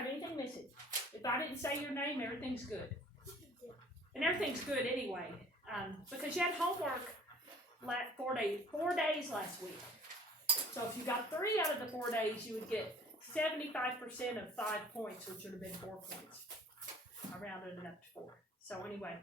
have anything missing. If I didn't say your name, everything's good. And everything's good anyway, because you had homework 4 days last week. So if you got 3 out of the 4 days, you would get 75% of 5 points, which would have been 4 points. I rounded it up to 4. So anyway,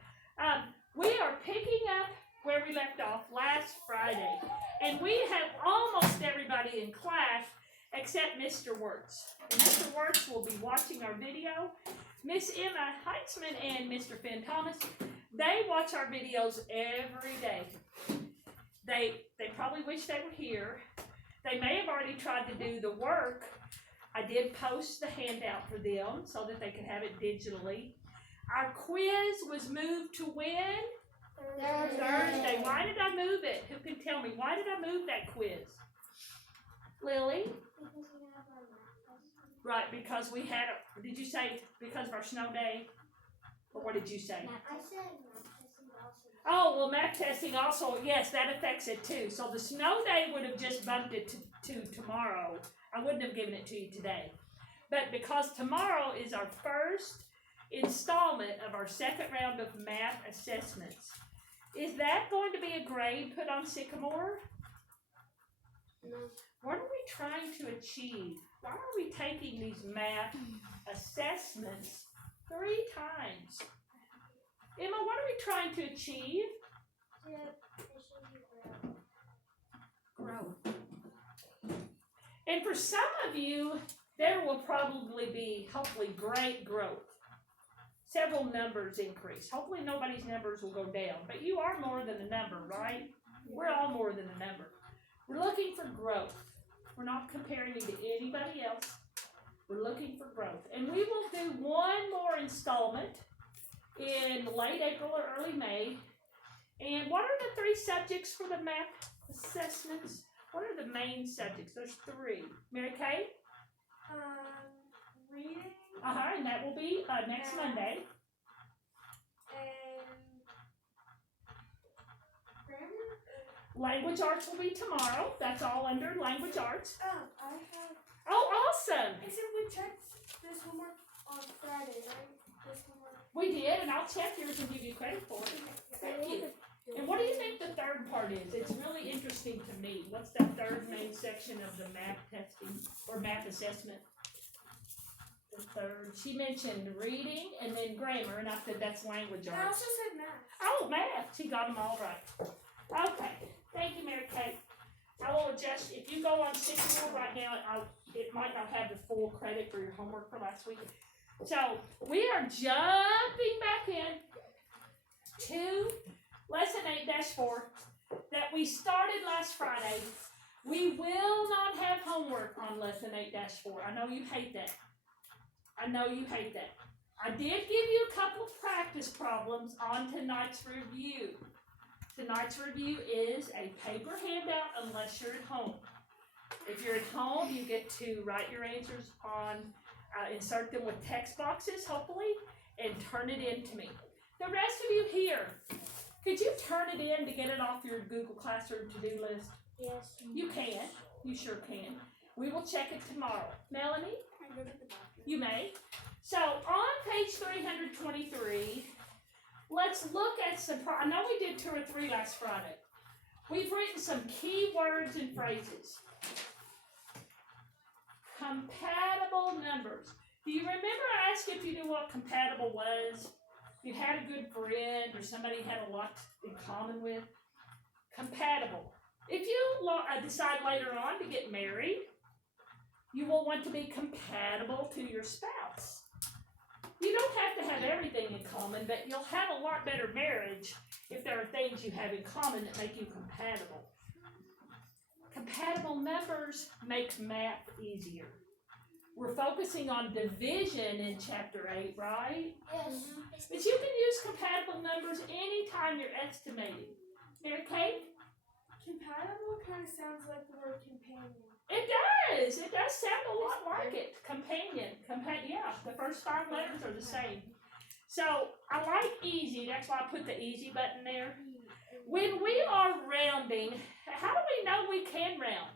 we are picking up where we left off last Friday. And we have almost everybody in class except Mr. Wirtz. And Mr. Wirtz will be watching our video. Miss Emma Heitzman and Mr. Finn Thomas, they watch our videos every day. They probably wish they were here. They may have already tried to do the work. I did post the handout for them so that they could have it digitally. Our quiz was moved to when? Thursday. Why did I move it? Who can tell me? Why did I move that quiz? Lily? Right, because we had did you say because of our snow day? Or what did you say? I said math testing also. Oh, well, math testing also, yes, that affects it too. So the snow day would have just bumped it to tomorrow. I wouldn't have given it to you today. But because tomorrow is our first installment of our second round of math assessments, is that going to be a grade put on Sycamore? No. What are we trying to achieve? Why are we taking these math assessments 3 times? Emma, what are we trying to achieve? Growth. And for some of you, there will probably be, hopefully, great growth. Several numbers increase. Hopefully nobody's numbers will go down. But you are more than a number, right? We're all more than a number. We're looking for growth. We're not comparing you to anybody else. We're looking for growth. And we will do one more installment in late April or early May. And what are the 3 subjects for the math assessments? What are the main subjects? There's 3. Mary Kay? Reading. And that will be next Monday. And grammar. Language arts will be tomorrow. That's all under language arts. I have. Oh, awesome! Except we checked this homework on Friday, right? This homework. We did, and I'll check yours and give you credit for it. Thank you. And what do you think the 3rd part is? It's really interesting to me. What's the 3rd main section of the math testing or math assessment? The 3rd. She mentioned reading and then grammar, and I said that's language I arts. also said math. Oh, math. She got them all right. Okay. Thank you, Mary Kay. I will adjust. If you go on Sycamore right now, it might not have the full credit for your homework for last week. So we are jumping back in to Lesson 8-4 that we started last Friday. We will not have homework on Lesson 8-4. I know you hate that. I know you hate that. I did give you a couple of practice problems on tonight's review. Tonight's review is a paper handout unless you're at home. If you're at home, you get to write your answers on, insert them with text boxes, hopefully, and turn it in to me. The rest of you here, could you turn it in to get it off your Google Classroom to-do list? Yes. You can. You sure can. We will check it tomorrow. Melanie? I go to the bathroom. You may. So on page 323, let's look at some, I know we did 2 or 3 last Friday. We've written some key words and phrases. Compatible numbers. Do you remember I asked you if you knew what compatible was? You had a good friend or somebody you had a lot in common with? Compatible. If you decide later on to get married, you will want to be compatible to your spouse. You don't have to have everything in common, but you'll have a lot better marriage if there are things you have in common that make you compatible. Compatible numbers makes math easier. We're focusing on division in chapter 8, right? Yes. But you can use compatible numbers anytime you're estimating. Mary Kay? Compatible kind of sounds like the word companion. It does. It does sound a lot like it. Companion. Yeah, the first 5 letters are the same. So I like easy. That's why I put the easy button there. When we are rounding, how do we know we can round?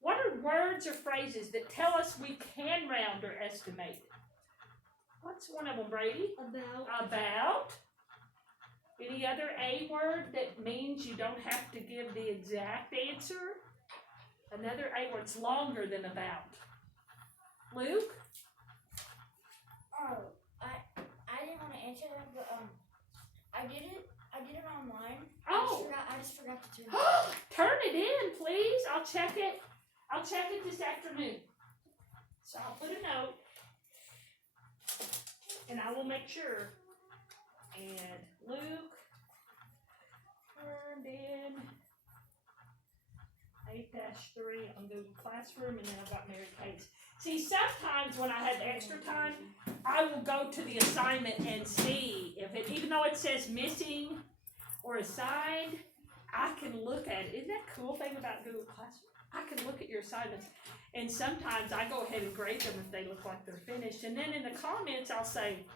What are words or phrases that tell us we can round or estimate? What's one of them, Brady? About. Any other A word that means you don't have to give the exact answer? Another A word's longer than about. Luke? Oh, I didn't want to answer that, but I did it online. Oh. I just forgot to turn it. Turn it in, please. I'll check it this afternoon. So I'll put a note. And I will make sure. And Luke turned in 8-3 on Google Classroom, and then I've got Mary Kate's. See, sometimes when I have extra time, I will go to the assignment and see if it, even though it says missing or assigned, I can look at it. Isn't that the cool thing about Google Classroom? I can look at your assignments, and sometimes I go ahead and grade them if they look like they're finished. And then in the comments, I'll say,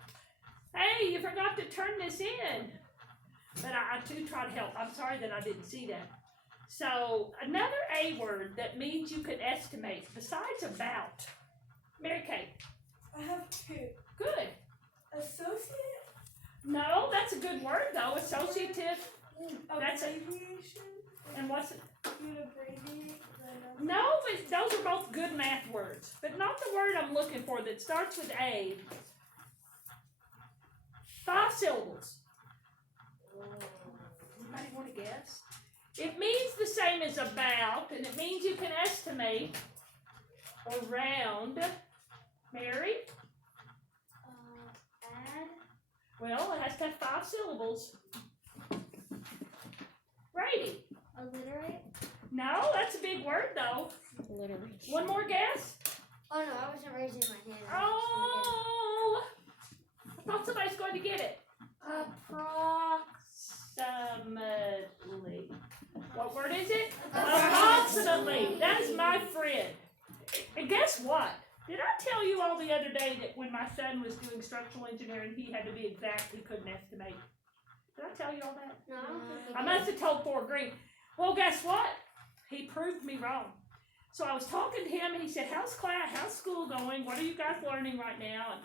hey, you forgot to turn this in. But I do try to help. I'm sorry that I didn't see that. So, another A word that means you can estimate, besides about. Mary Kate. I have two. Good. Associate. No, that's a good word, though. Associative. That's it. Abbreviation. And what's it? You'd abbreviate the number. No, but those are both good math words. But not the word I'm looking for that starts with A. 5 syllables. Anybody want to guess? It means the same as about, and it means you can estimate or round. Mary? Add. Well, it has to have 5 syllables. Brady? Alliterate. No, that's a big word, though. Alliteration. One more guess? Oh no, I wasn't raising my hand. Oh! I thought somebody's going to get it. Approximately. What word is it? Approximately. That is my friend. And guess what? Did I tell you all the other day that when my son was doing structural engineering, he had to be exact, he couldn't estimate? Did I tell you all that? No, I don't think I must have told Fort Green. Well, guess what? He proved me wrong. So I was talking to him, and he said, how's how's school going? What are you guys learning right now? And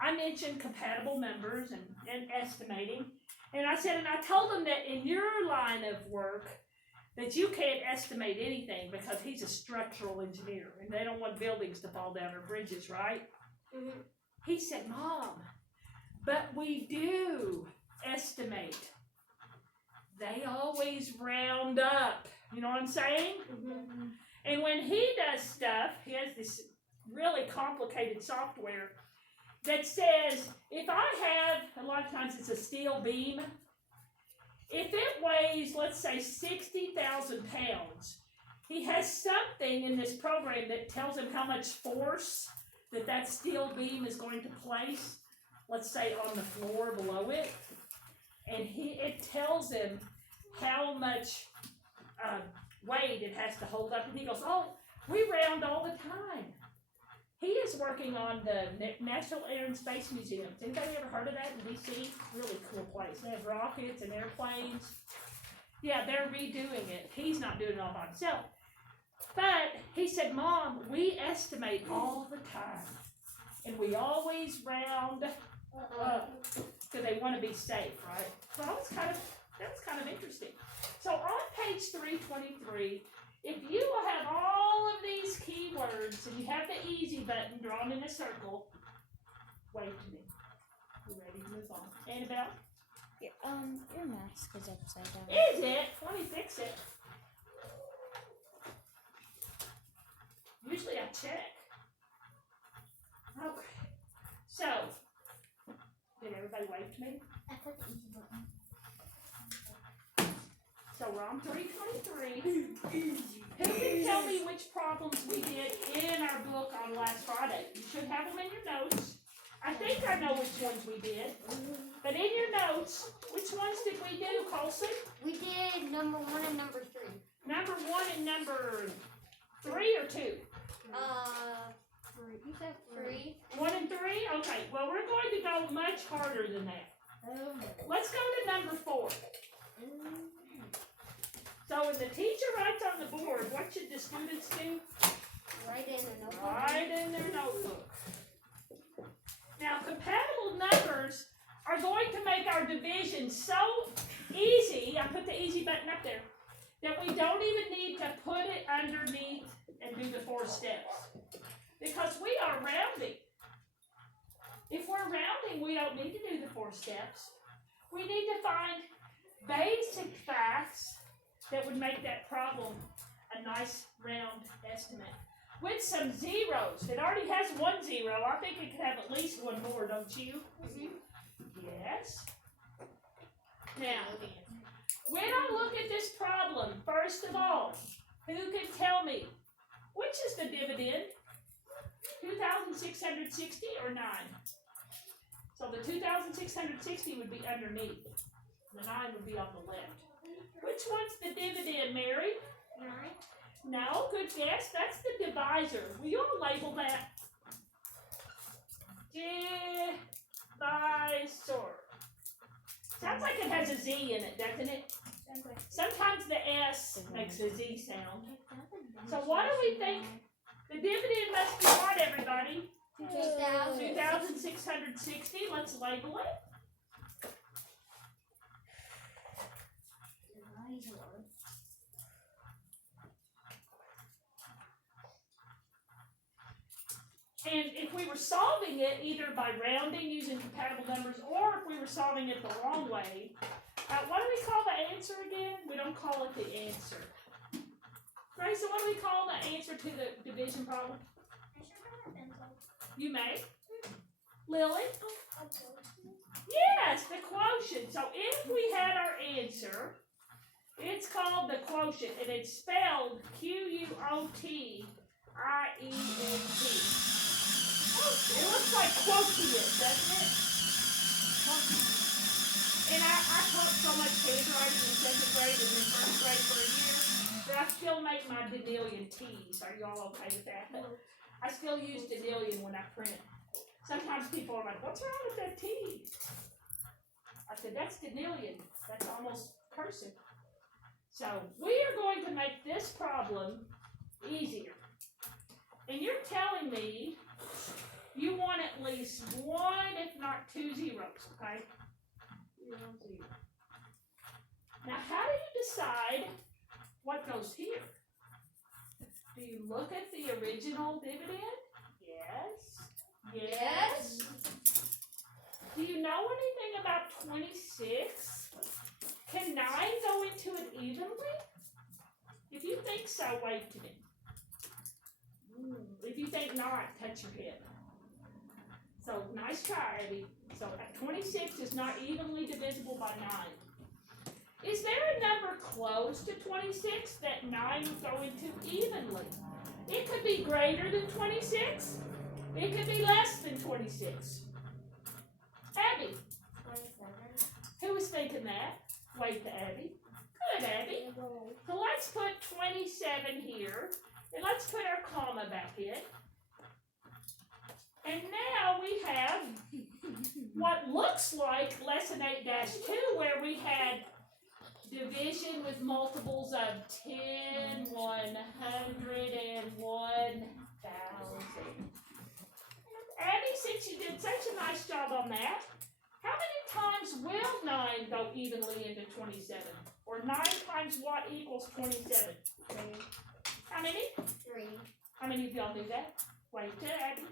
I mentioned compatible numbers and estimating. And I said, and I told him that in your line of work, that you can't estimate anything because he's a structural engineer, and they don't want buildings to fall down or bridges, right? Mm-hmm. He said, Mom, but we do estimate. They always round up. You know what I'm saying? Mm-hmm. And when he does stuff, he has this really complicated software that says, if I have, a lot of times it's a steel beam, if it weighs, let's say, 60,000 pounds, he has something in this program that tells him how much force that steel beam is going to place, let's say, on the floor below it. And it tells him how much weight it has to hold up. And he goes, oh, we round all the time. He is working on the National Air and Space Museum. Anybody ever heard of that in D.C.? Really cool place. They have rockets and airplanes. Yeah, they're redoing it. He's not doing it all by himself. But he said, Mom, we estimate all the time. And we always round up because they want to be safe, right? So that was kind of interesting. So on page 323, if you have all of these keywords and you have the easy button drawn in a circle, wave to me. We're ready to move on. Annabelle? Your mask is upside down. Is it? Let me fix it. Usually I check. Okay. So, did everybody wave to me? I put the easy button. So we're on 323. Who can tell me which problems we did in our book on last Friday? You should have them in your notes. I think I know which ones we did. But in your notes, which ones did we do, Colson? We did number 1 and number 3. Number 1 and number 3 or 2? 3. You said 3. 1 and 3? Okay, well we're going to go much harder than that. Let's go to number 4. So when the teacher writes on the board, what should the students do? Right in the notebook. Write in their notebook. Now, compatible numbers are going to make our division so easy, I put the easy button up there, that we don't even need to put it underneath and do the 4 steps. Because we are rounding. If we're rounding, we don't need to do the 4 steps. We need to find basic facts that would make that problem a nice round estimate. With some zeros. It already has 1 0. I think it could have at least 1 more, don't you? Yes. Now, when I look at this problem, first of all, who can tell me which is the dividend? 2,660 or 9? So the 2,660 would be underneath. The 9 would be on the left. Which one's the dividend, Mary? 9. No, good guess. That's the divisor. Will you all label that? Divisor. Sounds like it has a Z in it, doesn't it? Sometimes the S makes a Z sound. So what do we think? The dividend must be what, everybody? 2,660. Let's label it. And if we were solving it either by rounding using compatible numbers or if we were solving it the wrong way, what do we call the answer again? We don't call it the answer. Grayson, what do we call the answer to the division problem? You may. Lily? Yes, the quotient. So if we had our answer, it's called the quotient, and it's spelled Q-U-O-T-I-E-N-T. It looks like quotient, doesn't it? And I taught so much handwriting in 2nd grade and in 1st grade for a year that I still make my denillion T's. Are you all okay with that? I still use denillion when I print. Sometimes people are like, what's wrong with that T? I said, that's denillion. That's almost cursive. So we are going to make this problem easier. And you're telling me you want at least 1, if not 2 zeros, okay? 0, 0. Now, how do you decide what goes here? Do you look at the original dividend? Yes. Yes. Do you know anything about 26? Can 9 go into it evenly? If you think so, wave to me. If you think not, touch your head. So, nice try, Abby. So, 26 is not evenly divisible by 9. Is there a number close to 26 that 9 would go into evenly? It could be greater than 26. It could be less than 26. Abby. 27. Who was thinking that? Wait to Abby. Good, Abby. So let's put 27 here. And let's put our comma back in. And now we have what looks like lesson 8-2, where we had division with multiples of 10, 100, and 1,000. Abby, since you did such a nice job on that, how many times will 9 go evenly into 27? Or 9 times what equals 27? 3. How many? 3. How many of y'all do that? Wait to Abby.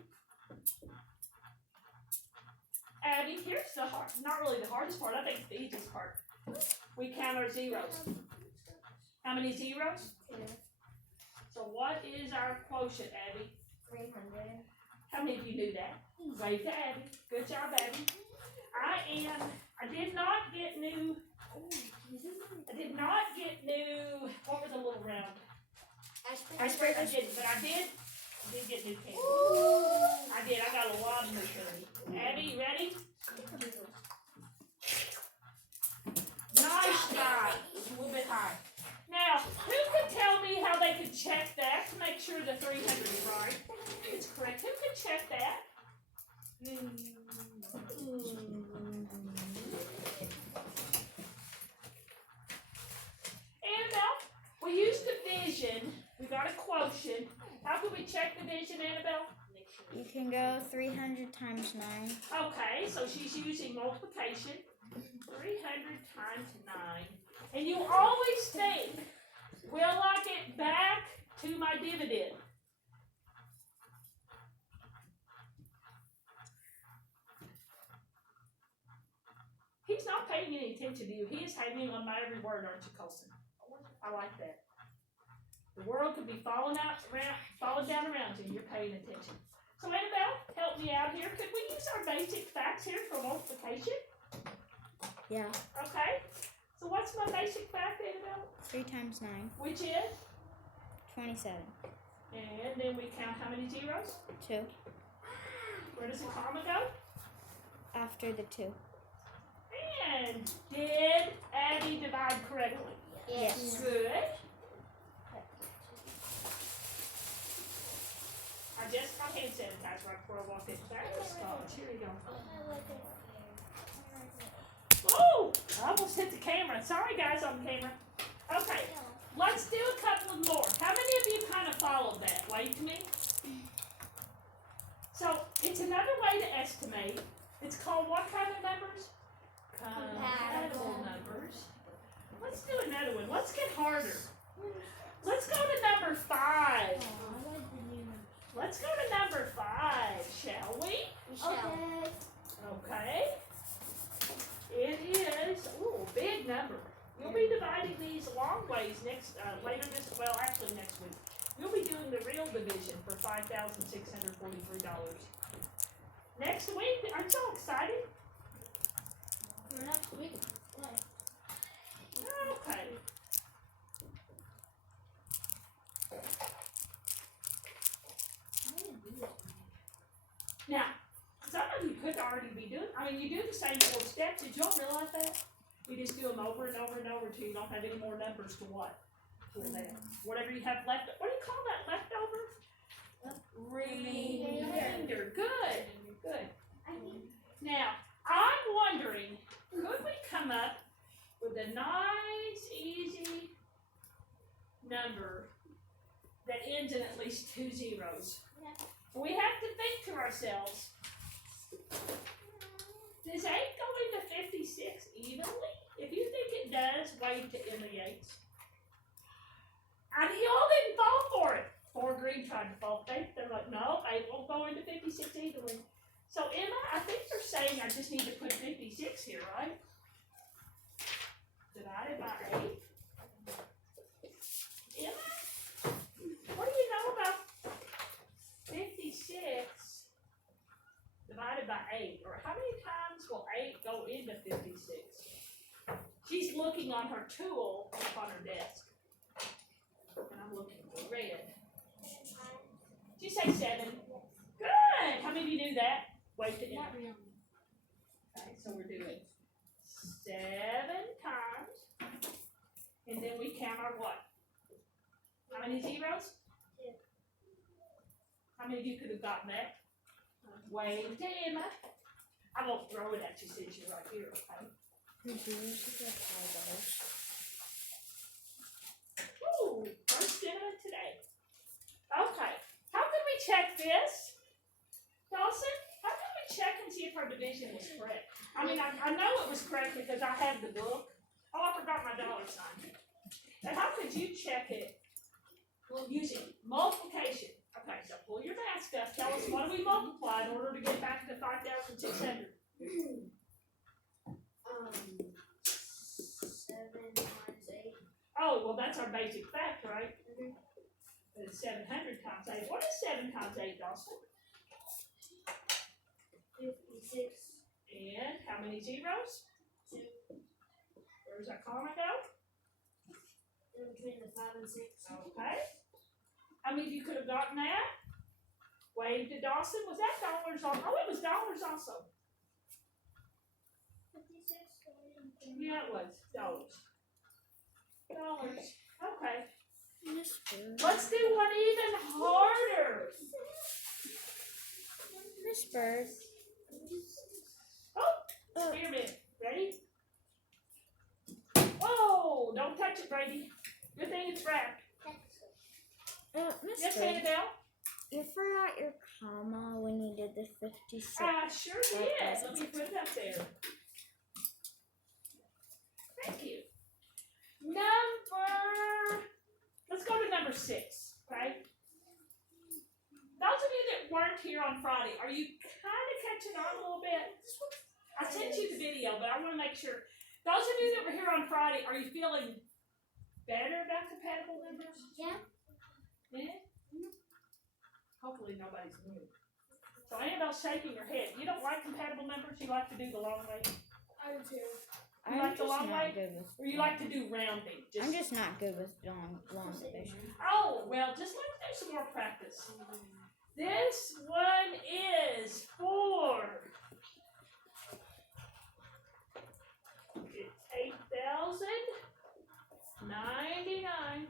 Abby, here's the hard, not really the hardest part, I think it's the easiest part. We count our zeros. How many zeros? 2. So what is our quotient, Abby? 300. How many of you knew that? Wave to Abby. Good job, Abby. I did not get new, what was the little round? Icebreaker. I didn't, but I did get new candy. I did, I got a lot of new candy. Abby, you ready? Nice job. It's a little bit high. Now, who could tell me how they could check that to make sure the 300 is right? It's correct. Who could check that? Annabelle, division. We got a quotient. How can we check division, Annabelle? You can go 300 times 9. Okay, so she's using multiplication. 300 times 9. And you always think, will I get back to my dividend? He's not paying any attention to you. He is hanging on my every word, aren't you, Colson? I like that. The world could be falling down around you, and you're paying attention. So Annabelle, help me out here. Could we use our basic facts here for multiplication? Yeah. Okay. So what's my basic fact, Annabelle? 3 times 9. Which is? 27. And then we count how many zeros? 2. Where does the comma go? After the 2. And did Abby divide correctly? Yes. Good. I just got hand sanitizer right before I walked in. Here we go. Oh, I almost hit the camera. Sorry, guys, on the camera. Okay, let's do a couple of more. How many of you kind of followed that? Wave to me. So, it's another way to estimate. It's called what kind of numbers? Compatible numbers. Let's do another one. Let's get harder. Let's go to number 5. Let's go to number 5, shall we? Okay. Okay. It is, ooh, big number. You'll be dividing these long ways next week. You'll be doing the real division for $5,643. Next week, aren't y'all excited? Next week. Okay. Now, some of you could already be doing, you do the same 4 steps. Did y'all realize that? You just do them over and over and over until you don't have any more numbers to what? Pull down. Whatever you have left, what do you call that, leftover? Remainder. Good. Good. Now, I'm wondering, could we come up with a nice, easy number that ends in at least 2 zeros? We have to think to ourselves, does 8 go into 56 evenly? If you think it does, wave to Emma Yates. And y'all didn't fall for it. 4 Green tried to fall. They're like, no, 8 won't go into 56 evenly. So Emma, I think you're saying I just need to put 56 here, right? Divided by 8. Emma, what do you know about 56 divided by 8? Or how many times will 8 go into 56? She's looking on her tool up on her desk. And I'm looking for red. Did you say 7? Good! How many of you knew that? Wait to Not enter. really. Okay, so we're doing 7 times. And then we count our what? How many zeros? 2. How many of you could have gotten that? Wave to Emma. I won't throw it at you since you're right here, okay? Ooh, first dinner today. Okay, how can we check this? Dawson, how can we check and see if our division was correct? I know it was correct because I have the book. Oh, I forgot my dollar sign. And how could you check it? Well, using multiplication. Okay, so pull your mask up. Tell us what do we multiply in order to get back to 5,600? 7 times 8. Oh, well, that's our basic fact, right? It's 700 times 8. What is 7 times 8, Dawson? 56. And how many zeros? 2. Where's our comma go? In between the 5 and 6. Okay. How many of you could have gotten that? Wave to Dawson. Was that dollars also? Oh, it was dollars also. 56. Yeah, it was. Dollars. Dollars. Okay. Let's do one even harder. Miss Bird. Oh, spearmint. Ready? Whoa! Don't touch it, Brady. Good thing it's wrapped. Yes, Miss Grace, Annabelle? you forgot your comma when you did the 56. I sure did. Let me put it up there. Thank you. Let's go to number 6, okay? Those of you that weren't here on Friday, are you kind of catching on a little bit? I sent you the video, but I want to make sure. Those of you that were here on Friday, are you feeling better about compatible numbers? Yeah. Yeah? Hopefully nobody's moved. So Annabelle's shaking her head. You don't like compatible numbers? You like to do the long way? I do too. You like the long way? Good with, Or you like to do rounding? I'm just not good with long division. Oh, well, just let's do some more practice. This one is 4. It's 8,099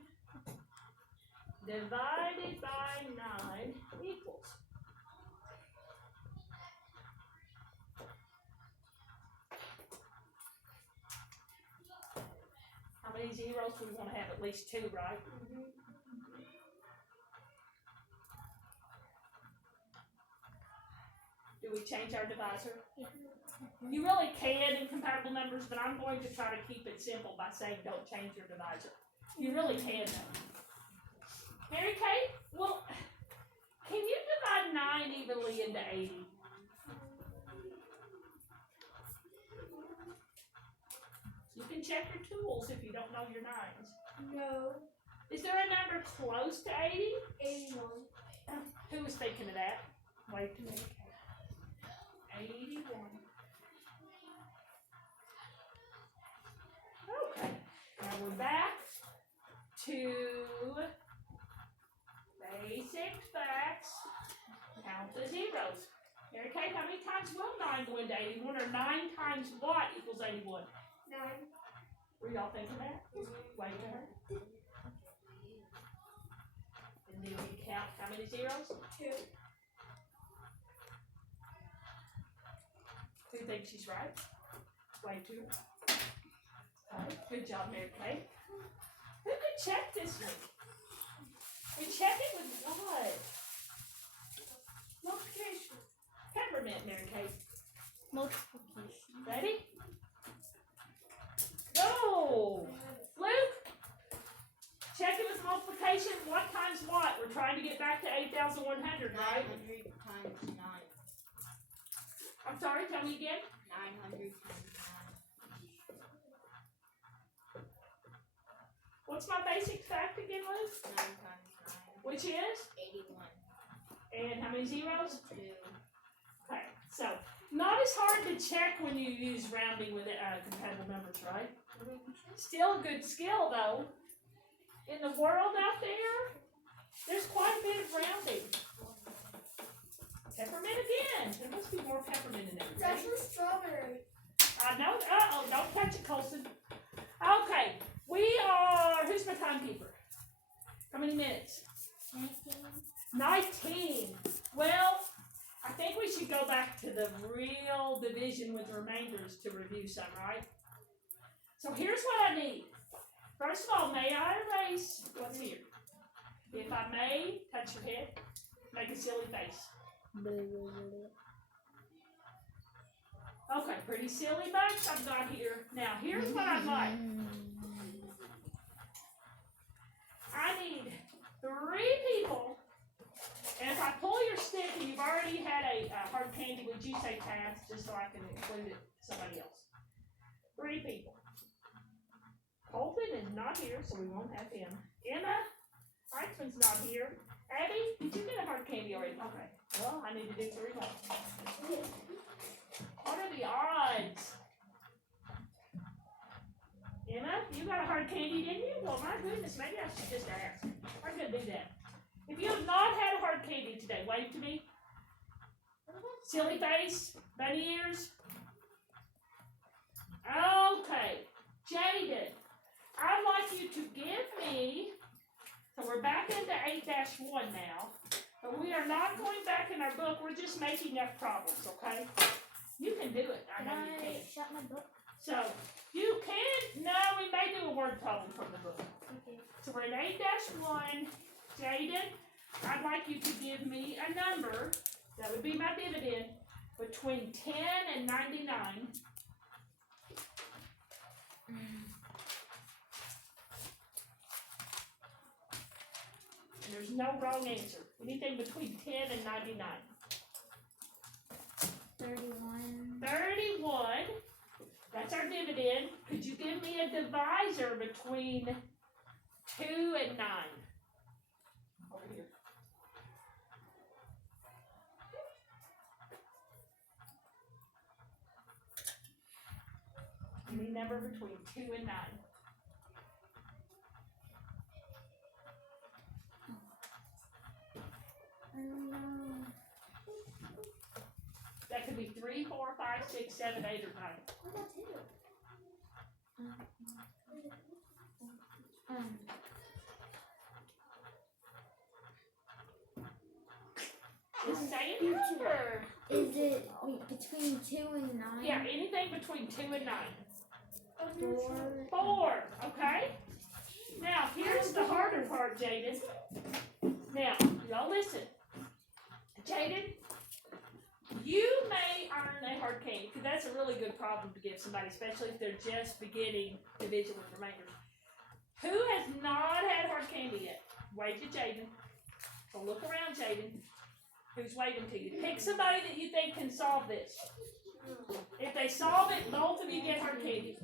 divided by 9 equals. How many zeros do we want to have? At least 2, right? Do we change our divisor? You really can in compatible numbers, but I'm going to try to keep it simple by saying don't change your divisor. You really can though. Mary Kay, well, can you divide 9 evenly into 80? You can check your tools if you don't know your 9s. No. Is there a number close to 80? 81. Who was thinking of that? Wait a minute. 81. Okay. Now we're back to basic facts. Count the zeros. Mary Kay, how many times will 9 go into 81? Or 9 times what equals 81? 9. Were y'all thinking that? Wait to her. And then you count how many zeros? 2. Who thinks she's right? Way too. Good job, Mary Kay. Who could check this one? We check it with what? Multiplication. Peppermint, Mary Kay. Multiplication. Ready? Go! Luke? Check it with multiplication. What times what? We're trying to get back to 8,100, right? 900 times 9. I'm sorry, tell me again. 900 times What's my basic fact again, Luke? 9. 9 times 9. Which is? 81. And how many zeros? 2. Okay, so not as hard to check when you use rounding with compatible numbers, right? Still a good skill, though. In the world out there, there's quite a bit of rounding. Peppermint again. There must be more peppermint in there. It's actually strawberry. I know. Uh-oh, don't touch it, Colson. Okay, we are, who's my timekeeper? How many minutes? 19. Well, I think we should go back to the real division with remainders to review some, right? So here's what I need. First of all, may I erase what's here? If I may, touch your head, make a silly face. Okay, pretty silly bunch I've got here. Now, here's what I'd like. I need 3 people, and if I pull your stick and you've already had a hard candy, would you say pass, just so I can include it somebody else? 3 people. Colton is not here, so we won't have him. Emma Reichman's not here. Abby, did you get a hard candy already? Okay. Well, I need to do 3 more. What are the odds? Emma, you got a hard candy, didn't you? Well, my goodness, maybe I should just ask. I'm going to do that. If you have not had a hard candy today, wave to me. Silly face, bunny ears. Okay. Jaden, I'd like you to give me, so we're back into 8-1 now, but we are not going back in our book, we're just making up problems, okay? You can do it, I know you can. Shut my book. So, you can, no, we may do a word problem from the book. Okay. So we're in 8-1, Jaden, I'd like you to give me a number, that would be my dividend, between 10 and 99. And there's no wrong answer. Anything between 10 and 99. 31. 31. That's our dividend. Could you give me a divisor between 2 and 9? Over here. Any number between 2 and 9. That could be 3, 4, 5, 6, 7, 8, or 9. What about two? Just say a number. Is it between 2 and 9? Yeah, anything between 2 and 9. 4. 4, okay? Now, here's the harder part, Jaden. Now, y'all listen. Jaden, you may earn a hard candy, because that's a really good problem to give somebody, especially if they're just beginning division with remainders. Who has not had hard candy yet? Wave to Jaden. So look around, Jaden. Who's waving to you? Pick somebody that you think can solve this. If they solve it, both of you get hard candy.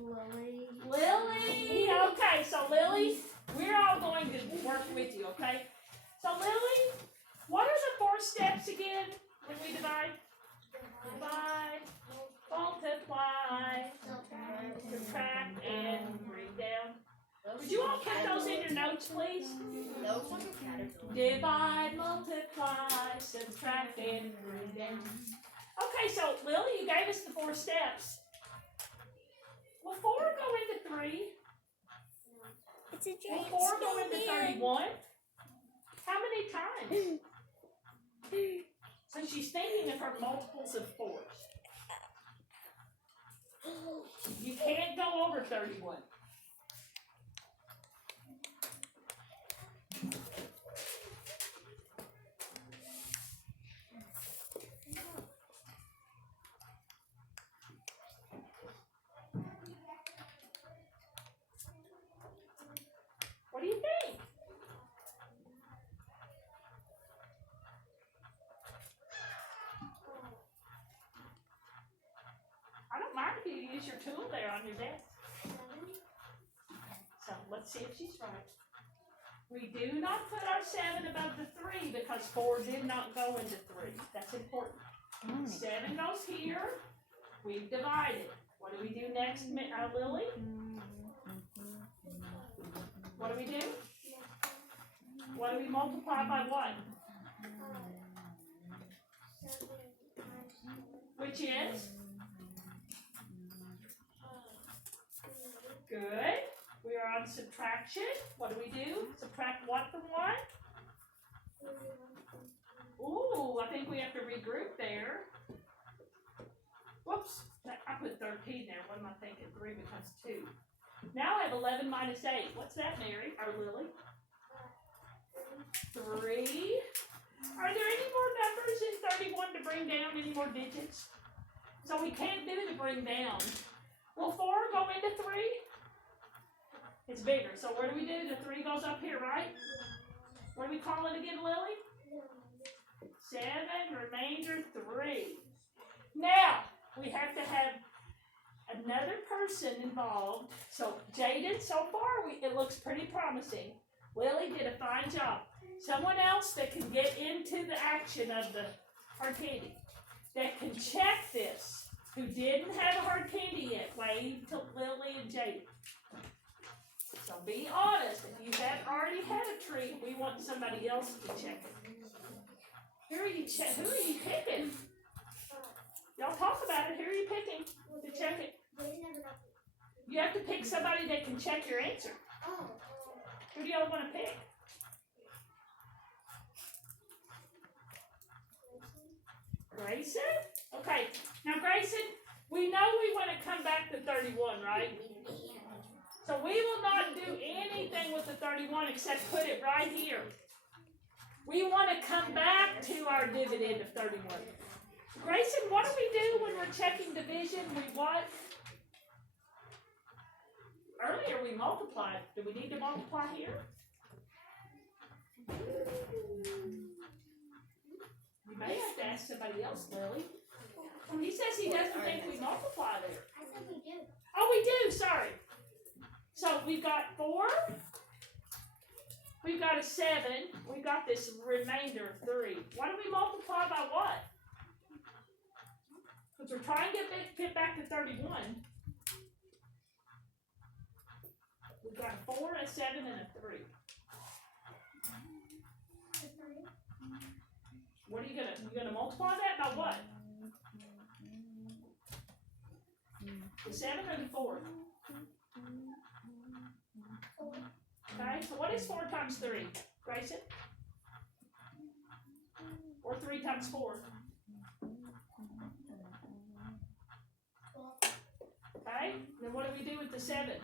Lily. Lily! Okay, so Lily, we're all going to work with you, okay? So Lily, what are the 4 steps again when we divide? Divide, multiply, subtract, and bring down. Would you all put those in your notes, please? Those are categories. Divide, multiply, subtract, and bring down. Okay, so Lily, you gave us the 4 steps. Will 4 go into 3? It's a Will giant 4 go into snowman. 31? How many times? So she's thinking of her multiples of 4s. You can't go over 31. What do you think? I don't mind if you use your tool there on your desk. So let's see if she's right. We do not put our 7 above the 3 because 4 did not go into 3. That's important. 7 goes here. We've divided. What do we do next, Lily? What do we do? What do we multiply by what? Which is? Good. We are on subtraction. What do we do? Subtract what from what? Ooh, I think we have to regroup there. Whoops. I put 13 there. What am I thinking? 3 becomes 2. Now I have 11 minus 8. What's that, Mary? Or Lily? 3. Are there any more numbers in 31 to bring down? Any more digits? So we can't do the bring down. Will 4 go into 3? It's bigger. So where do we do? The 3 goes up here, right? What do we call it again, Lily? 7, remainder 3. Now, we have to have another person involved. So Jaden, so far it looks pretty promising. Lily did a fine job. Someone else that can get into the action of the hard candy, that can check this, who didn't have a hard candy yet, wave to Lily and Jaden. So be honest, if you have already had a treat, we want somebody else to check it. Who are you picking? Y'all talk about it. Who are you picking to check it? You have to pick somebody that can check your answer. Who do y'all want to pick? Grayson? Okay. Now, Grayson, we know we want to come back to 31, right? So we will not do anything with the 31 except put it right here. We want to come back to our dividend of 31. Grayson, what do we do when we're checking division? We what? Earlier we multiplied. Do we need to multiply here? You may have to ask somebody else, Lily. He says he doesn't think we multiply there. I said we do. Oh, we do, sorry. So we've got 4. We've got a 7. We've got this remainder of 3. Why do we multiply by what? Because we're trying to get back to 31. We've got a 4, a 7, and a 3. What are you gonna multiply that by what? The 7 or the 4? Okay, so what is 4 times 3? Grayson? Or 3 times 4? Okay, then what do we do with the 7?